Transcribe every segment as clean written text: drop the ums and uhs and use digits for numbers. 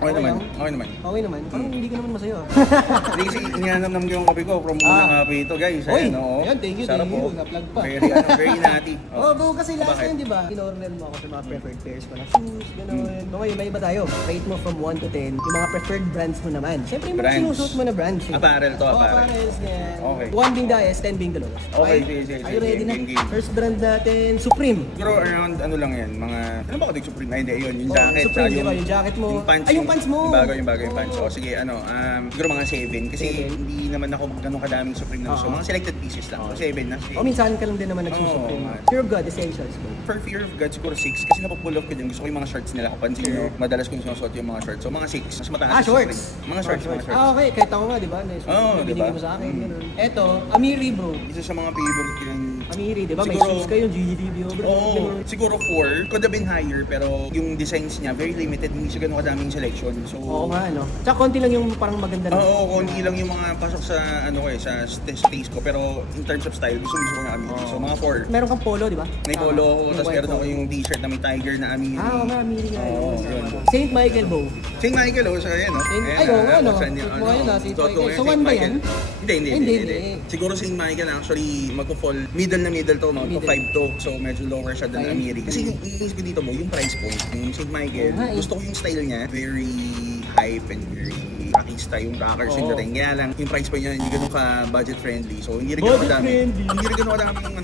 Okay naman. Okay naman. Parang hindi ka naman masaya. Hindi kasi inanam-nam ko yung kape ko from unang kape ito, guys. Oy, oo. ayan, thank you. Na-plug pa. Very nutty. Bro, kasi last time, di ba? In-order mo ako sa mga preferred pairs ko na shoes, gano'n. Okay, may iba tayo. Rate mo from 1 to 10. Yung mga preferred brands mo naman. Siyempre, yung mga sinusuot mo na brands. Apparel to, apparel. Apparels, ganyan. Okay. 1 being the highest, 10 being the lowest. Okay, sige. Are you ready na? First brand natin, Supreme. Pero around ano lang yan, mga... Ano ba ko Supreme? Ay, hindi, yun. Yung jacket. Supreme, di ba? Yung jacket mo. Yung pants mo. Yung bago yung pants. Oh. O sige, siguro mga 7. Kasi hindi naman ako ganun kadaming Supreme na gusto. Mga selected pieces lang. 7 na. O minsan ka lang din naman nagsusupreme. Fear of God, essentials mo. For Fear of God, siguro 6. Kasi napapull off ko din. Gusto ko yung mga shorts nila. Kung pansin nyo, madalas kong sinusuot yung mga shorts. So mga 6. Mas mataas. Shorts? Mga shorts. Okay. Kahit ako nga, di ba? Diba? Mo sa akin. Eto, Amiri, bro. Isa sa mga favorite ko yun. Amiri, di ba? May shoes kayo, GGTV, bro. Siguro 4. Could have been higher, pero yung designs niya, very limited. Hindi siya ganun kadaming selection. So, oo nga, no? Tsaka konti lang yung parang maganda. Konti lang yung mga pasok sa, sa taste ko. Pero in terms of style, gusto ko na Amiri. So, mga 4. Meron kang polo, di ba? May polo ako, tapos meron ako yung t-shirt na may tiger na Amiri. Oo nga, Amiri nga yun. St. Michael, bro. St. Michael, so ayan, no? So, 1 ba yan? Hindi. Siguro St. Michael, actually, magpo-fall. Middle na middle to, magpo-5 to. So, medyo lower siya than Amiri. Kasi yung inis ko dito mo, yung price point, yung St. Michael, gusto ko yung style niya, very hype and very rockista yung rockers yung dating. Kaya lang, yung price point niya hindi ganun ka budget friendly. So, hindi rin ganun kadami. Hindi rin ganun kadami yung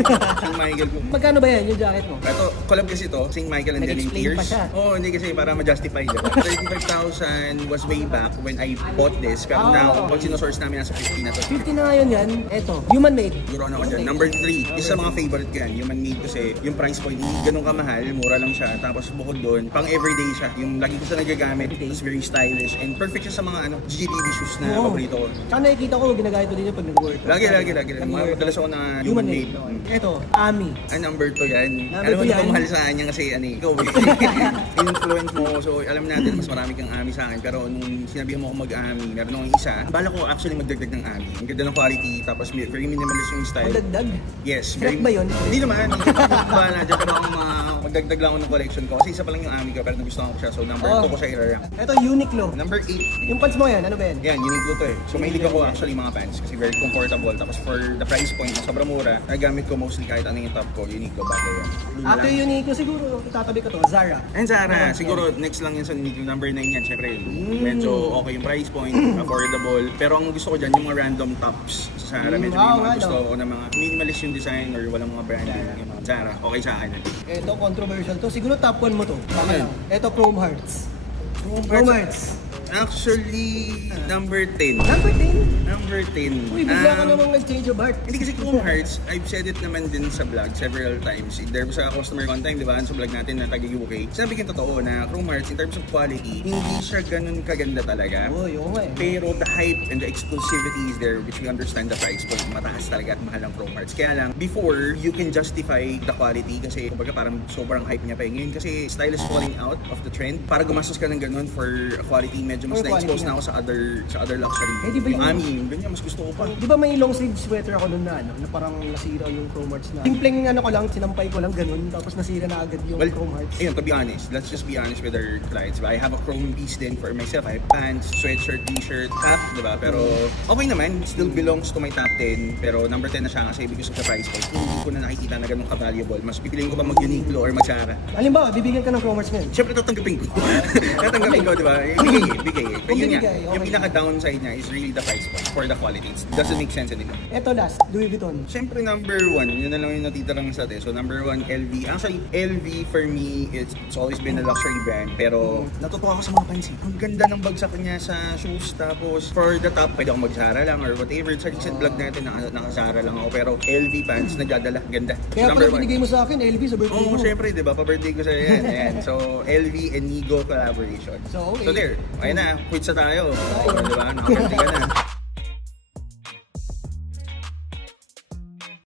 St. Michael ko. Magkano ba yan yung jacket mo? Ito, collab kasi to, St. Michael and Denim Tears. Hindi kasi para ma-justify diba? 35,000 was way back when I bought this. Pero now, pag sinosource namin nasa 50 na to. 50 na ngayon yan. Eto, Human Made. Siguro ako dyan. Number 3, isa sa mga favorite ko yan. Human Made kasi yung price point hindi ganun kamahal, mura lang siya. Tapos bukod doon, pang everyday siya. Yung lagi ko siya nagagamit, it's very stylish and perfect siya sa mga GGTV shoes na paborito ko. Tsaka nakikita ko, ginagamit ko din yung pag nag-work. Lagi. Madalas ako na Human Made. Eto, Ami. Number 2 yan. Alam mo, hindi ko mahal sa kanya kasi ikaw influence mo. So, alam natin mas marami kang Ami sa akin. Pero nung sinabihan mo ako mag-Ami, meron akong isa. Bala ko actually magdagdag ng Ami. Ang ganda ng quality, tapos very minimalist yung style. Magdagdag? Yes. Correct ba yun? Hindi naman. Bahala dyan. Pero magdagdag lang ako ng collection ko. Kasi isa pa lang yung Ami ko, pero nagustuhan ko siya. So, number 2 ko siya i-rank. Ito, Uniqlo. Number 8. Yung pants mo yan, ano ba yan? Yan, Uniqlo to eh. So, may hilig ako actually mga pants kasi very comfortable. Tapos for the price point, sobrang mura. Nagamit ko mostly kahit ano yung top ko, Uniqlo bagay yan. After Uniqlo, siguro tatabi ko to, Zara. And Zara, siguro next lang yan sa Uniqlo. Number 9 yan, syempre. Medyo okay yung price point, affordable. Pero ang gusto ko dyan, yung mga random tops sa Zara. Medyo yung mga gusto ko na mga minimalist yung design or walang mga branding. Zara, okay sa akin. Ito, controversial to. Siguro top 1 mo to. Ito, Chrome Hearts. Chrome Hearts. Actually, number 10. Number 10? Number 10. Uy, bigla ka namang nag-change of heart. Hindi kasi Chrome Hearts, I've said it naman din sa vlog several times. There was a customer one time, di ba, sa vlog natin na taga-UK. Sabi ko totoo na Chrome Hearts, in terms of quality, hindi siya ganun kaganda talaga. Pero the hype and the exclusivity is there, which we understand the price point. Mataas talaga at mahal ang Chrome Hearts. Kaya lang, before, you can justify the quality kasi kumbaga parang sobrang hype niya pa. Ngayon kasi style is falling out of the trend. Para gumastos ka ng ganun for quality, medyo mas na-expose na ako sa other luxury. Yung Ami, yung ganyan, mas gusto ko pa. Di ba may long sleeve sweater ako nun na parang nasira yung Chrome Hearts na. Simpleng ko lang, sinampay ko lang ganun, tapos nasira na agad yung Chrome Hearts. Ayun, to be honest, let's just be honest with our clients. I have a Chrome piece din for myself. I have pants, sweatshirt, t-shirt, hat, di ba? Pero okay naman, still belongs to my top 10. Pero number 10 na siya kasi because of the price point. Hindi ko na nakikita na ganun ka-valuable. Mas pipiliin ko pa mag-Uniqlo or mag-Zara. Halimbawa, bibigyan ka ng Chrome Hearts ngayon? Siyempre, tatanggapin ko. Tatanggapin ko, di ba? Bigay. Yun nga, yung pinaka-downside niya is really the price point for the quality. It doesn't make sense anymore. Ito last, Louis Vuitton. Siyempre number 1, yun na lang yung natitirang sa atin. So number 1, LV. Actually, LV for me, it's always been a luxury brand. Pero natutuwa ako sa mga pants. Ang ganda ng bagsak niya sa shoes. Tapos for the top, pwede ako mag-Zara lang or whatever. Sa recent vlog natin, naka-Zara lang ako. Pero LV pants, nagdadala. Ganda. Kaya pala pinigay mo sa akin, LV sa birthday mo. Oo, siyempre, di ba? Pa-birthday ko sa'yo yan. So, LV and Nigo collaboration. So there. Ayun na, quit sa tayo. Di ba? Nakapirthday ka na.